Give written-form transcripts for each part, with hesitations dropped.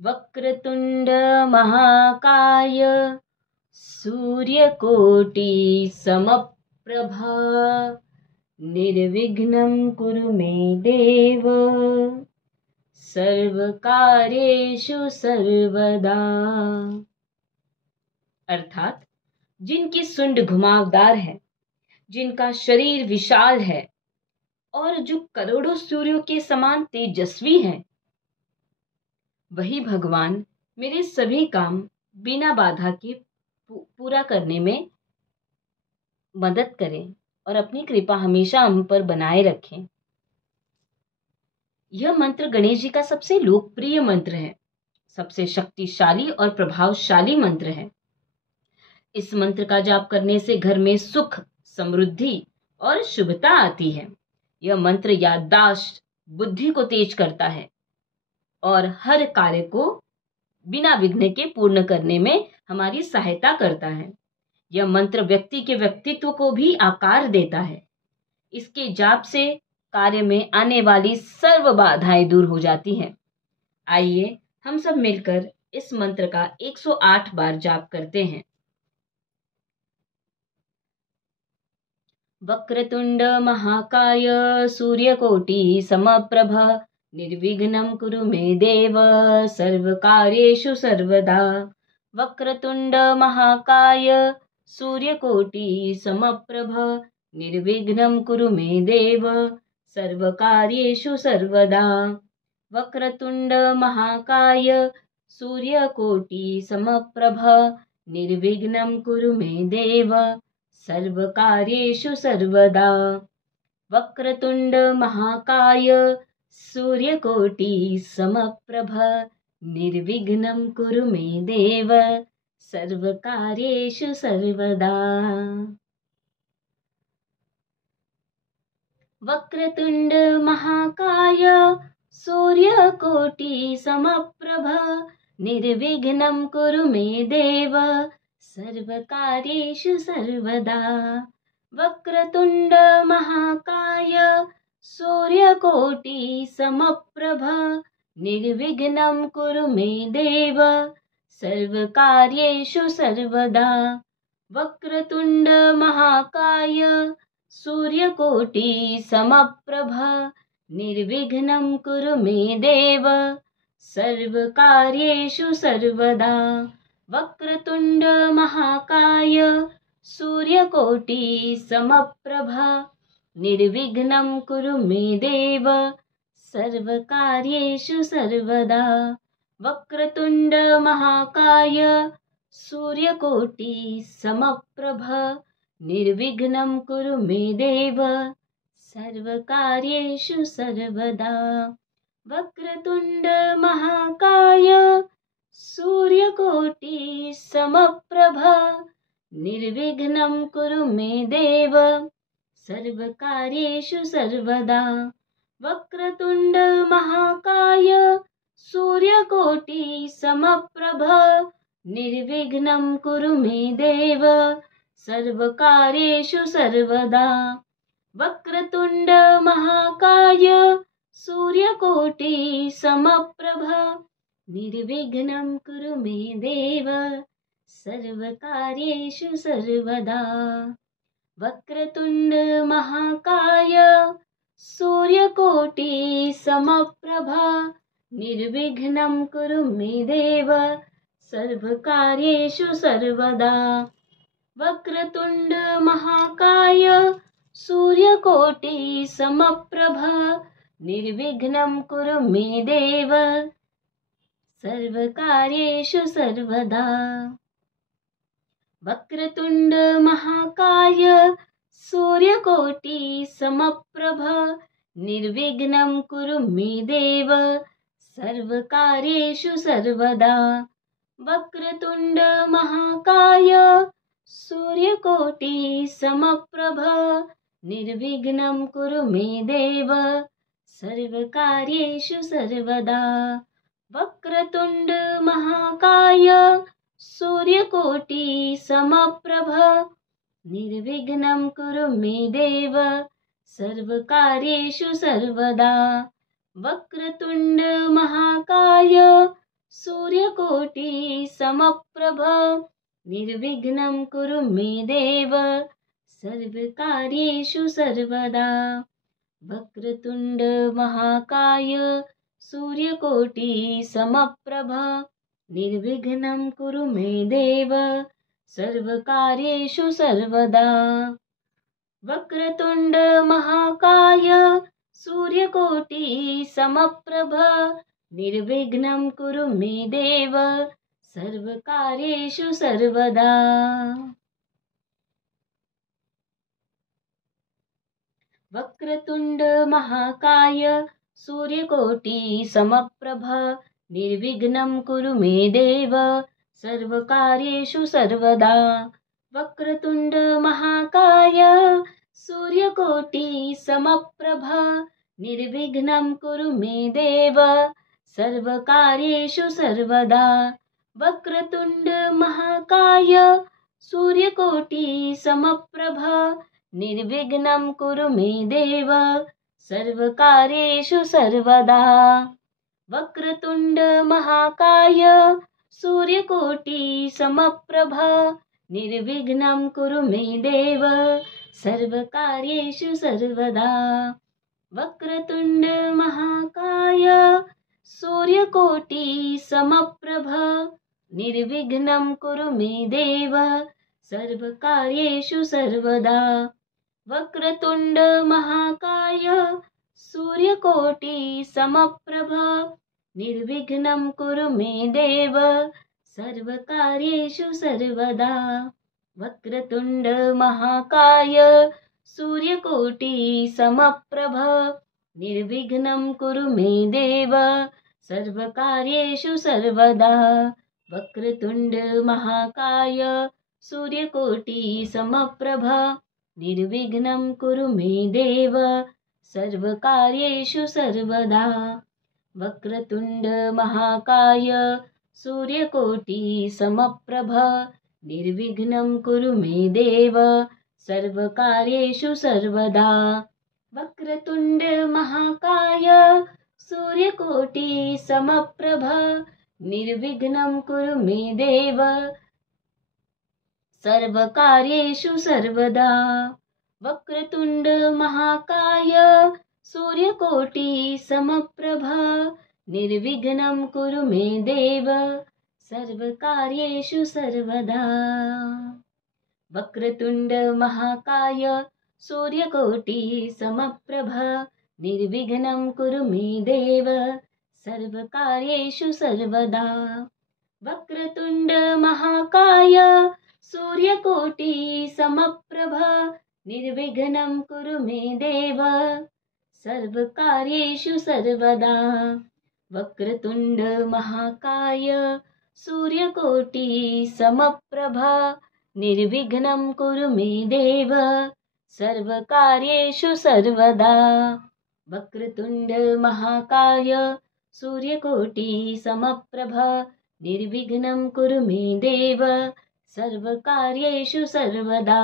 वक्रतुंड महाकाय सूर्यकोटि समप्रभा निर्विघ्नं कुरु मे देव सर्वकार्येषु सर्वदा। अर्थात जिनकी सुंड घुमावदार है, जिनका शरीर विशाल है और जो करोड़ों सूर्यों के समान तेजस्वी है, वही भगवान मेरे सभी काम बिना बाधा के पूरा करने में मदद करें और अपनी कृपा हमेशा हम पर बनाए रखें। यह मंत्र गणेश जी का सबसे लोकप्रिय मंत्र है, सबसे शक्तिशाली और प्रभावशाली मंत्र है। इस मंत्र का जाप करने से घर में सुख, समृद्धि और शुभता आती है। यह मंत्र याददाश्त, बुद्धि को तेज करता है और हर कार्य को बिना विघ्न के पूर्ण करने में हमारी सहायता करता है। यह मंत्र व्यक्ति के व्यक्तित्व को भी आकार देता है। इसके जाप से कार्य में आने वाली सर्व बाधाएं दूर हो जाती हैं। आइए हम सब मिलकर इस मंत्र का 108 बार जाप करते हैं। वक्रतुंड महाकाय सूर्यकोटि समप्रभ निर्विघ्नं कुरु मे देव सर्वकार्येषु सर्वदा। वक्रतुंड महाकाय सूर्यकोटि समप्रभ निर्विघ्नं कुरु मे देव सर्वकार्येषु सर्वदा। वक्रतुंड महाकाय सूर्यकोटि समप्रभ निर्विघ्नं कुरु मे देव सर्वकार्येषु सर्वदा। वक्रतुंड महाकाय सूर्यकोटि समप्रभ निर्विघ्नं कुरु मे देव सर्वकार्येषु सर्वदा। वक्रतुंड महाकाय सूर्यकोटि समप्रभ निर्विघ्नं कुरु मे देव सर्वकार्येषु सर्वदा। वक्रतुंड महाकाय सूर्यकोटि समप्रभ निर्विघ्नं कुरु मे देव सर्वकार्येषु सर्वदा। वक्रतुंड महाकाय सूर्यकोटि समप्रभ निर्विघ्नं कुरु मे देव सर्वकार्येषु सर्वदा। वक्रतुंड महाकाय सूर्यकोटि समप्रभ निर्विघ्नं कुरु मे देव सर्वकार्येषु सर्वदा। वक्रतुंड महाकाय सूर्यकोटि समप्रभ निर्विघ्नं कुरु मे देव सर्वकार्येषु सर्वदा। वक्रतुंड महाकाय सूर्यकोटि समप्रभ निर्विघ्नं कुरु मे देव सर्वकार्येषु सर्वदा। वक्रतुंड महाकाय सूर्यकोटि समप्रभ निर्विघ्नं कुरु मे देव सर्वकार्येषु सर्वदा। वक्रतुंड महाकाय सूर्यकोटि समप्रभ निर्विघ्नं कुरु मे देव सर्वकार्येषु सर्वदा। वक्रतुंड महाकाय सूर्यकोटि समप्रभ निर्विघ्नं कुरु मे देव सर्वकार्येषु सर्वदा। वक्रतुंड महाकाय सूर्यकोटि समप्रभ निर्विघ्नं कुरु मे देव सर्वकार्येषु सर्वदा। वक्रतुंड महाकाय सूर्यकोटि समप्रभ निर्विघ्नं कुरु मे देव सर्वकार्येषु सर्वदा। वक्रतुंड महाकाय सूर्यकोटि समप्रभ निर्विघ्नं कुरु मे देव सर्वकार्येषु सर्वदा। वक्रतुंड महाकाय सूर्यकोटि समप्रभ निर्विघ्नं कुरु मे देव सर्वकार्येषु सर्वदा। वक्रतुंड महाकाय सूर्यकोटिसमप्रभ निर्विघ्नं कुरु मे देव सर्वकार्येषु सर्वदा। वक्रतुण्ड महाकाय सूर्यकोटिसमप्रभ निर्विघ्नं कुरु मे देव सर्वकार्येषु सर्वदा। वक्रतुण्ड महाकाय सूर्यकोटिसमप्रभ निर्विघ्नं कुरु मे देव सर्वकार्येषु सर्वदा। वक्रतुण्ड महाकाय सूर्यकोटिसमप्रभ निर्विघ्नं कुरु मे देव सर्वकार्येषु सर्वदा। वक्रतुण्ड महाकाय सूर्यकोटिसमप्रभ निर्विघ्नं कुरु मे देव सर्वकार्येषु सर्वदा। वक्रतुण्ड महाकाय सूर्यकोटिसमप्रभ निर्विघ्नं कुरु मे देव सर्वकार्येषु सर्वदा। वक्रतुण्ड महाकाय सूर्यकोटिसमप्रभ निर्विघ्नं कुरु मे देव सर्वकार्येषु सर्वदा। वक्रतुण्ड महाकाय सूर्यकोटिसमप्रभ निर्विघ्नं कुरु मे देव सर्वकार्येषु सर्वदा। वक्रतुण्ड महाकाय सूर्यकोटिसमप्रभ निर्विघ्नं कुरु मे देव सर्वकार्येषु सर्वदा। वक्रतुण्ड महाकाय सूर्यकोटिसमप्रभ निर्विघ्नं कुरु मे देव सर्वकार्येषु सर्वदा। वक्रतुण्ड महाकाय सूर्यकोटिसमप्रभ निर्विघ्नं कुरु मे देव सर्वकार्येषु सर्वदा। वक्रतुण्ड महाकाय सूर्यकोटिसमप्रभ निर्विघ्नं कुरु मे देव सर्वकार्येषु सर्वदा। वक्रतुण्ड महाकाय सूर्यकोटिसमप्रभ निर्विघ्नं कुरु मे देव सर्वकार्येषु सर्वदा। वक्रतुण्ड महाकाय सूर्यकोटिसमप्रभ निर्विघ्नं कुरु मे देव सर्वकार्येषु सर्वदा। वक्रतुण्ड महाकाय सूर्यकोटिसमप्रभ निर्विघ्नं कुरु मे देव सर्वकार्येषु सर्वदा। वक्रतुण्ड महाकाय सूर्यकोटिसमप्रभ निर्विघ्नं कुरु मे देव सर्वकार्येषु सर्वदा। वक्रतुण्ड महाकाय सूर्यकोटिसमप्रभ निर्विघ्नं कुरु मे देव सर्वकार्येषु सर्वदा। वक्रतुण्ड महाकाय सूर्यकोटिसमप्रभ निर्विघ्नं कुरु मे देव सर्वकार्येषु सर्वदा।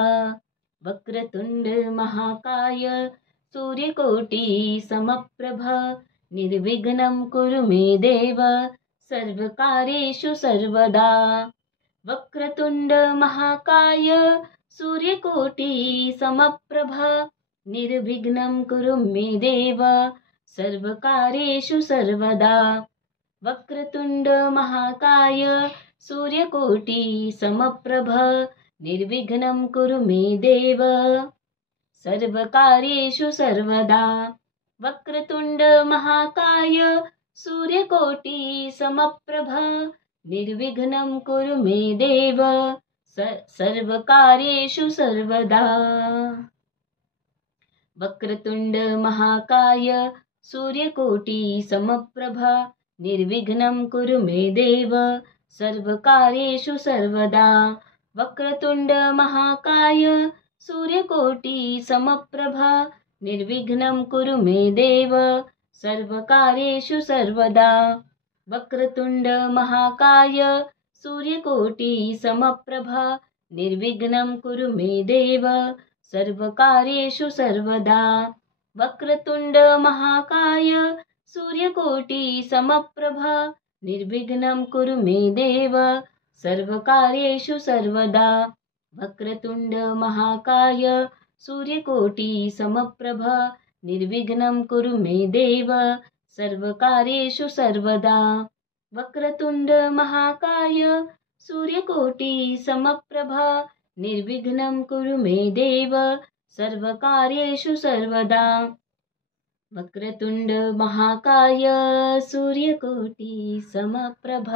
वक्रतुण्ड महाकाय सूर्यकोटिसमप्रभ निर्विघ्नं कुरु मे देव सर्वकार्येषु सर्वदा। वक्रतुण्ड महाकाय सूर्यकोटिसमप्रभ निर्विघ्नं कुरु मे देव सर्वकार्येषु सर्वदा। वक्रतुण्ड महाकाय सूर्यकोटिसमप्रभ निर्विघ्नं कुरु मे देव सर्वकार्येषु सर्वदा। वक्रतुण्ड महाकाय सूर्यकोटिसमप्रभ निर्विघ्नं कुरु मे देव सर्वकार्येषु सर्वदा। वक्रतुण्ड महाकाय सूर्यकोटिसमप्रभ निर्विघ्नं कुरु मे देव सर्वकार्येषु सर्वदा। वक्रतुण्ड महाकाय सूर्यकोटिसमप्रभ निर्विघ्नं कुरु मे देव सर्वकार्येषु सर्वदा। वक्रतुण्ड महाकाय सूर्यकोटिसमप्रभ निर्विघ्नं कुरु मे देव सर्वकार्येषु सर्वदा। वक्रतुण्ड महाकाय सूर्यकोटिसमप्रभ निर्विघ्नं कुरु मे देव सर्वकार्येषु सर्वदा। वक्रतुण्ड महाकाय सूर्यकोटि समप्रभ निर्विघ्नं कुरु मे देव सर्वकार्येषु सर्वदा। वक्रतुण्ड महाकाय सूर्यकोटि समप्रभ निर्विघ्नं कुरु मे देव सर्वकार्येषु सर्वदा। वक्रतुण्ड महाकाय सूर्यकोटि समप्रभ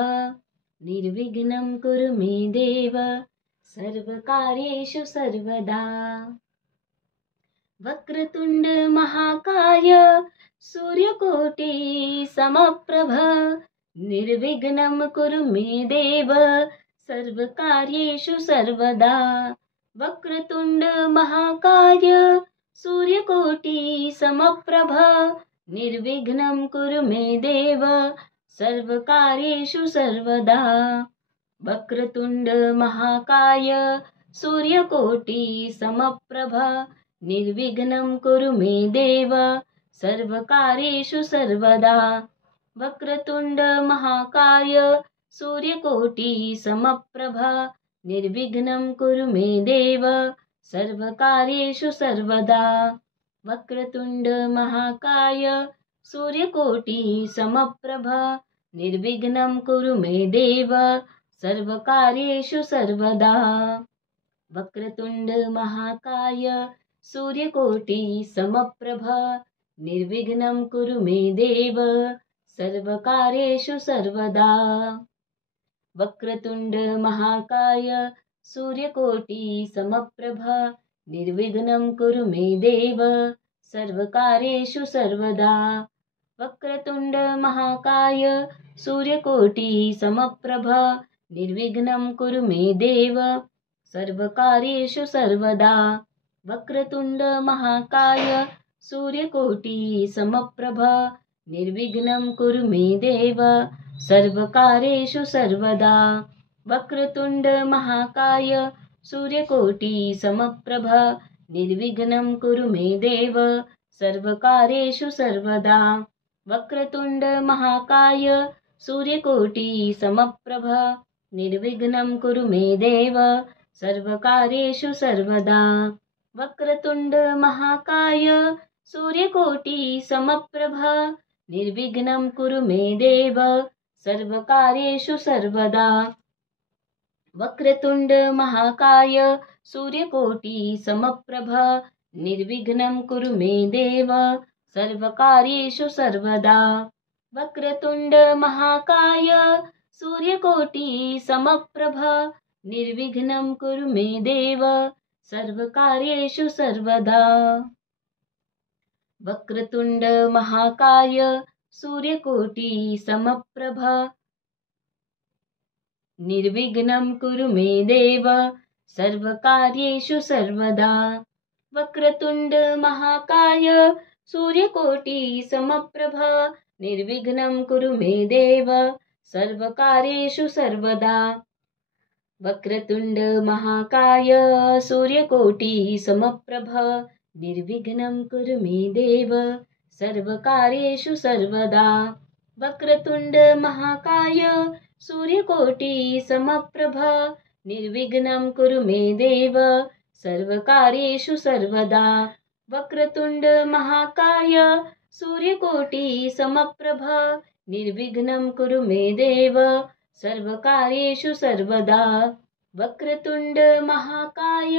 निर्विघ्नं कुरु मे देव सर्वकार्येषु सर्वदा। वक्रतुण्ड महाकाय सूर्यकोटि समप्रभ निर्विघ्नं कुरु मे देव सर्वकार्येषु सर्वदा। वक्रतुण्ड महाकाय सूर्यकोटि समप्रभ निर्विघ्नं कुरु मे देव सर्वकार्येषु सर्वदा। वक्रतुण्ड महाकाय सूर्यकोटि समप्रभ निर्विघ्नं कुरु मे देव सर्वकार्येषु सर्वदा। वक्रतुण्ड महाकाय सूर्यकोटि समप्रभ निर्विघ्नं कुरु मे देव सर्वकार्येषु सर्वदा। वक्रतुण्ड महाकाय सूर्यकोटि समप्रभ निर्विघ्नं कुरु मे देव सर्वकार्येषु सर्वदा। वक्रतुण्ड महाकाय सूर्यकोटि समप्रभ निर्विघ्नं कुरु मे देव सर्वकार्येषु सर्वदा। वक्रतुण्ड महाकाय सूर्यकोटि समप्रभ निर्विघ्नं कुरु मे देव सर्वकार्येषु सर्वदा। वक्रतुण्ड महाकाय सूर्यकोटि समप्रभ निर्विघ्नं कुरु मे देव सर्वकार्येषु सर्वदा। वक्रतुण्ड महाकाय सूर्यकोटि समप्रभ निर्विघ्नं कुरु मे देव सर्वकार्येषु सर्वदा। वक्रतुण्ड महाकाय सूर्यकोटि समप्रभ निर्विघ्नं कुरु मे देव सर्वकार्येषु सर्वदा। वक्रतुण्ड महाकाय सूर्यकोटि समप्रभ निर्विघ्नं कुरु मे देव सर्वकार्येषु सर्वदा। वक्रतुण्ड महाकाय सूर्यकोटि समप्रभ निर्विघ्नं कुरु मे देव सर्वकार्येषु सर्वदा। वक्रतुण्ड महाकाय सूर्यकोटि समप्रभ निर्विघ्नं कुरु मे देव सर्वकार्येषु सर्वदा। वक्रतुण्ड महाकाय सूर्यकोटि समप्रभ निर्विघ्नं कुरु मे देव सर्वकार्येषु सर्वदा। वक्रतुण्ड महाकाय सूर्यकोटि समप्रभ निर्विघ्नं कुरु मे देव सर्वकार्येषु सर्वदा। वक्रतुण्ड महाकाय सूर्यकोटि समप्रभ निर्विघ्नं कुरु मे देव सर्वकार्येषु सर्वदा। वक्रतुण्ड महाकाय सूर्यकोटि समप्रभ निर्विघ्नं कुरु मे देव सर्वकार्येषु सर्वदा। वक्रतुण्ड महाकाय सूर्यकोटि समप्रभ निर्विघ्नं कुरु मे देव सर्वकार्येषु सर्वदा। वक्रतुण्ड महाकाय सूर्यकोटि समप्रभ निर्विघ्नं कुरु मे देव सर्वकार्येषु सर्वदा। वक्रतुण्ड महाकाय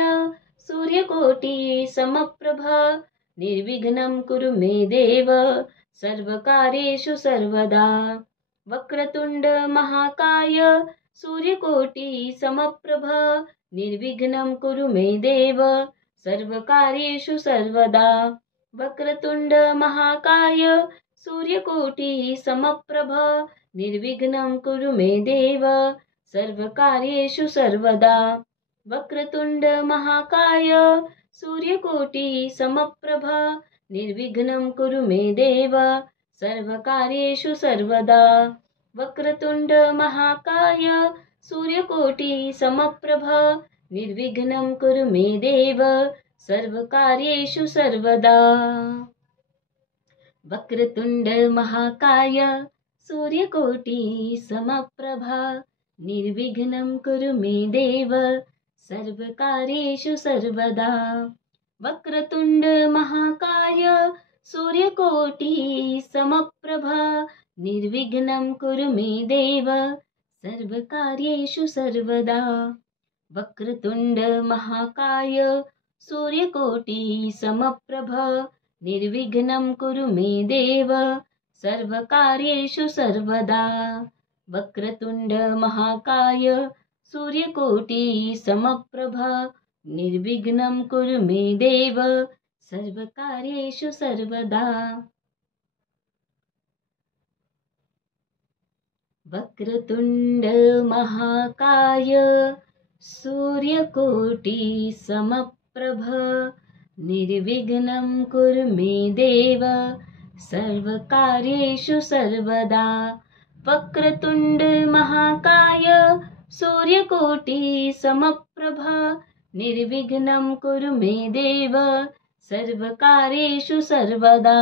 सूर्यकोटि समप्रभ निर्विघ्नं कुरु मे देव सर्वकार्येषु सर्वदा। वक्रतुण्ड महाकाय सूर्यकोटि समप्रभ निर्विघ्नं कुरु मे देव सर्वकार्येषु सर्वदा। वक्रतुण्ड महाकाय सूर्यकोटि समप्रभ निर्विघ्नं कुरु मे देव सर्वकार्येषु सर्वदा। वक्रतुण्ड महाकाय सूर्यकोटि समप्रभ निर्विघ्नं कुरु मे देव सर्वकार्येषु सर्वदा। वक्रतुण्ड महाकाय सूर्यकोटि समप्रभ निर्विघ्नं कुरु मे देव सर्वकार्येषु सर्वदा। वक्रतुण्ड महाकाय सूर्यकोटि समप्रभा निर्विघ्नं कुरु मे देव सर्वकार्येषु सर्वदा। वक्रतुण्ड महाकाय सूर्यकोटि समप्रभा निर्विघ्नं कुरु मे देव सर्वकार्येषु सर्वदा। वक्रतुण्ड महाकाय सूर्यकोटि समप्रभा निर्विघ्नं कुरु मे देव सर्वकार्येषु सर्वदा। वक्रतुण्ड महाकाय सूर्यकोटि समप्रभा निर्विघ्नं कुरु मे देव सर्वकार्येषु सर्वदा। वक्रतुण्ड महाकाय सूर्यकोटि समप्रभा निर्विघ्नं कुरु मे देव सर्वकार्येषु सर्वदा। वक्रतुण्ड महाकाय सूर्यकोटि समप्रभा निर्विघ्नं कुरु मे देव सर्वकार्येषु सर्वदा।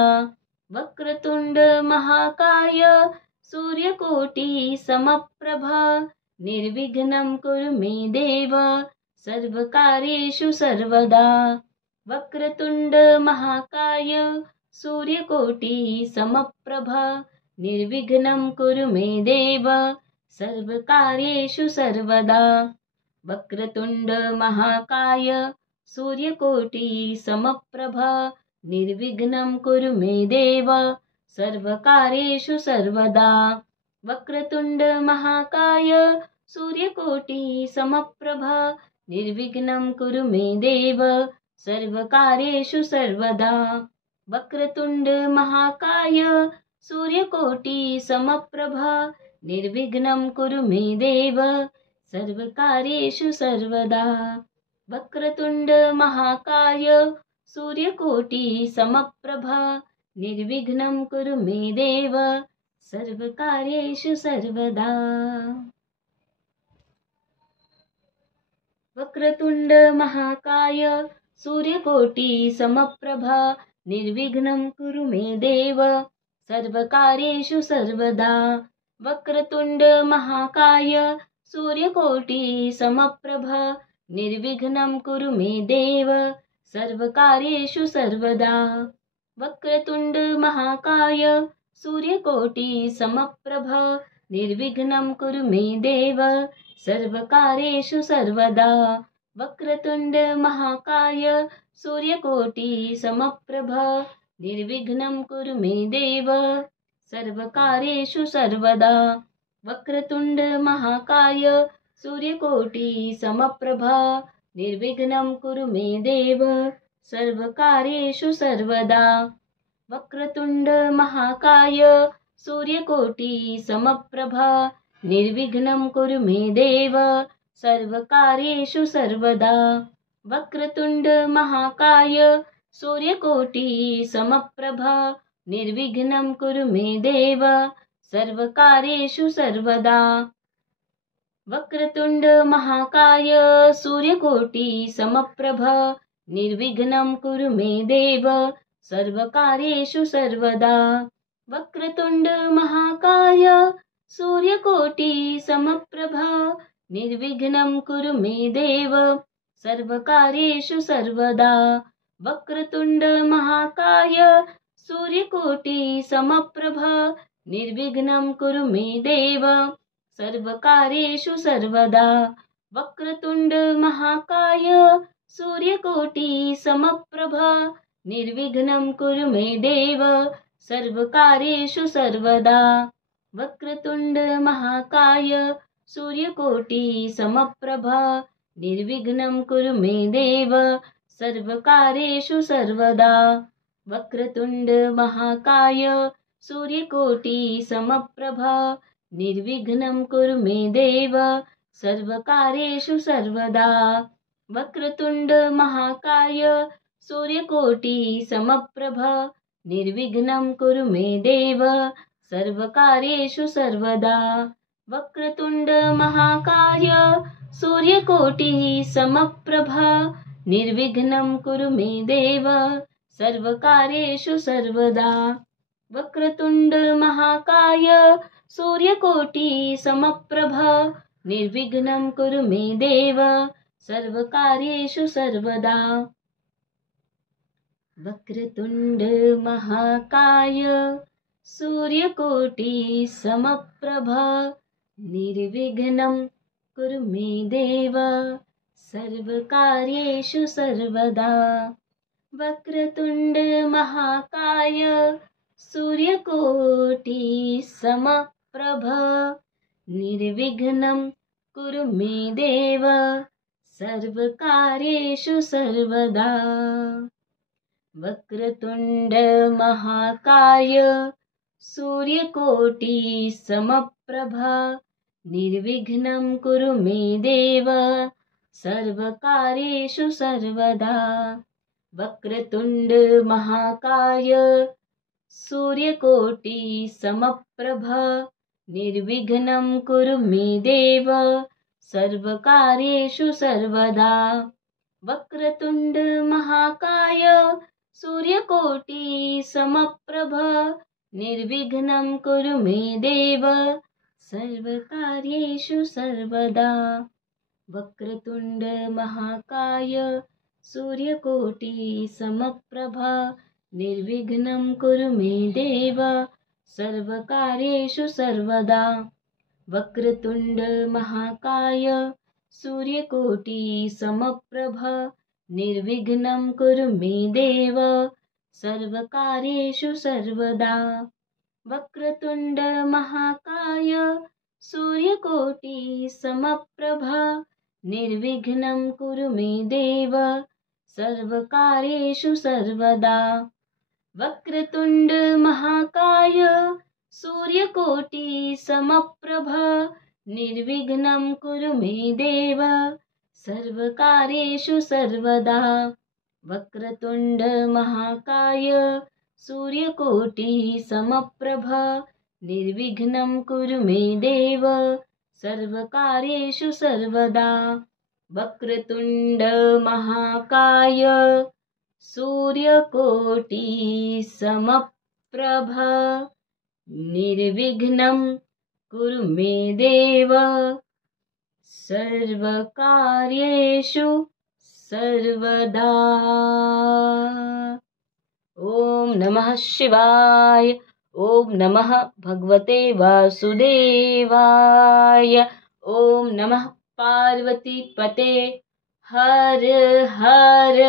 वक्रतुण्ड महाकाय सूर्यकोटि समप्रभा निर्विघ्नं कुरु मे देव सर्वकार्येषु सर्वदा। वक्रतुण्ड महाकाय सूर्यकोटि समप्रभा निर्विघ्नं कुरु मे देव सर्वकार्येषु सर्वदा। वक्रतुण्ड महाकाय सूर्यकोटि समप्रभा निर्विघ्नं कुरु मे देव सर्वकार्येषु सर्वदा। वक्रतुण्ड महाकाय सूर्यकोटि समप्रभा निर्विघ्नं कुरु मे देव सर्वकार्येषु सर्वदा। वक्रतुण्ड महाकाय सूर्यकोटि समप्रभा निर्विघ्नं कुरु मे देव सर्वकार्येषु सर्वदा। वक्रतुण्ड महाकाय सूर्यकोटि समप्रभा निर्विघ्नं कुरु मे देव सर्वकार्येषु सर्वदा। वक्रतुण्ड महाकाय सूर्यकोटि समप्रभा निर्विघ्नं कुरु मे देव सर्वकार्येषु सर्वदा। वक्रतुण्ड महाकाय सूर्यकोटि समप्रभा निर्विघ्नं कुरु मे देव सर्वकार्येषु सर्वदा। वक्रतुण्ड महाकाय सूर्यकोटि समप्रभा निर्विघ्नं कुरु मे देव सर्वकार्येषु सर्वदा। वक्रतुण्ड महाकाय सूर्यकोटि समप्रभा निर्विघ्नं कुरु मे देव सर्वकार्येषु सर्वदा। वक्रतुण्ड महाकाय सूर्यकोटि समप्रभा निर्विघ्नं कुरु मे देव सर्वकार्येषु सर्वदा। वक्रतुण्ड महाकाय सूर्यकोटि समप्रभा निर्विघ्नं कुरु मे देव सर्वकार्येषु सर्वदा। वक्रतुण्ड महाकाय सूर्यकोटि समप्रभा निर्विघ्नं कुरु मे देव सर्वकार्येषु सर्वदा। वक्रतुण्ड महाकाय सूर्यकोटि समप्रभा निर्विघ्नं कुरु मे देव सर्वकार्येषु सर्वदा। वक्रतुण्ड महाकाय सूर्यकोटि समप्रभा निर्विघ्नं कुरु मे देव सर्वकार्येषु सर्वदा। वक्रतुण्ड महाकाय सूर्यकोटि समप्रभा निर्विघ्नं कुरु मे देव सर्वकार्येषु सर्वदा। वक्रतुण्ड महाकाय सूर्यकोटि समप्रभा निर्विघ्नं कुरु मे देव सर्वकार्येषु सर्वदा। वक्रतुण्ड महाकाय सूर्यकोटि समप्रभा निर्विघ्नं कुरु मे देव सर्वकार्येषु सर्वदा। वक्रतुण्ड महाकाय सूर्यकोटि समप्रभा निर्विघ्नं कुरु मे देव सर्वकार्येषु सर्वदा। वक्रतुण्ड महाकाय सूर्यकोटि समप्रभा निर्विघ्नं कुरु मे देव सर्वकार्येषु सर्वदा। वक्रतुण्ड महाकाय सूर्यकोटि समप्रभा निर्विघ्नं कुरु मे देव सर्वकार्येषु सर्वदा। वक्रतुंड महाकाय सूर्यकोटि समप्रभ निर्विघ्नं कुरु मे देव सर्वकार्येषु सर्वदा। वक्रतुंड महाकाय सूर्यकोटि समप्रभ निर्विघ्नं कुरु मे देव सर्वकार्येषु सर्वदा। वक्रतुंड महाकाय सूर्यकोटि समप्रभ निर्विघ्नं कुरु मे देव सर्वकार्येषु सर्वदा। वक्रतुंड महाकाय सूर्यकोटि समप्रभ निर्विघ्नं कुरु मे देव सर्वकार्येषु सर्वदा। वक्रतुंड महाकाय सूर्यकोटि समप्रभ निर्विघ्नं कुरु मे देव सर्वकार्येषु सर्वदा। वक्रतुंड महाकाय सूर्यकोटि समप्रभ निर्विघ्नं कुरु मे देव सर्वकार्येषु सर्वदा। वक्रतुंड महाकाय सूर्यकोटि समप्रभ निर्विघ्नं कुरु मे देव सर्वकार्येषु सर्वदा। वक्रतुंड महाकाय सूर्यकोटि समप्रभ निर्विघ्नं कुरु मे देव सर्वकार्येषु सर्वदा। वक्रतुंड महाकाय सूर्यकोटि समप्रभ निर्विघ्नं कुरु मे देव सर्वकार्येषु सर्वदा। वक्रतुंड महाकाय सूर्यकोटि समप्रभ निर्विघ्नं कुरु मे देव सर्वकार्येषु सर्वदा। वक्रतुंड महाकाय सूर्यकोटि समप्रभ निर्विघ्नं कुरु मे देव सर्वकार्येषु सर्वदा। वक्रतुंड महाकाय सूर्यकोटि समप्रभ निर्विघ्नं कुरु मे देव सर्वकार्येषु सर्वदा। ओम नमः शिवाय। ओम नमः भगवते वासुदेवाय। ओम नमः पार्वती पते। हर हर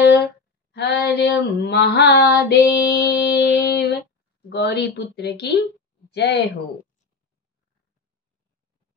हर महादेव। गौरी पुत्र की जय हो।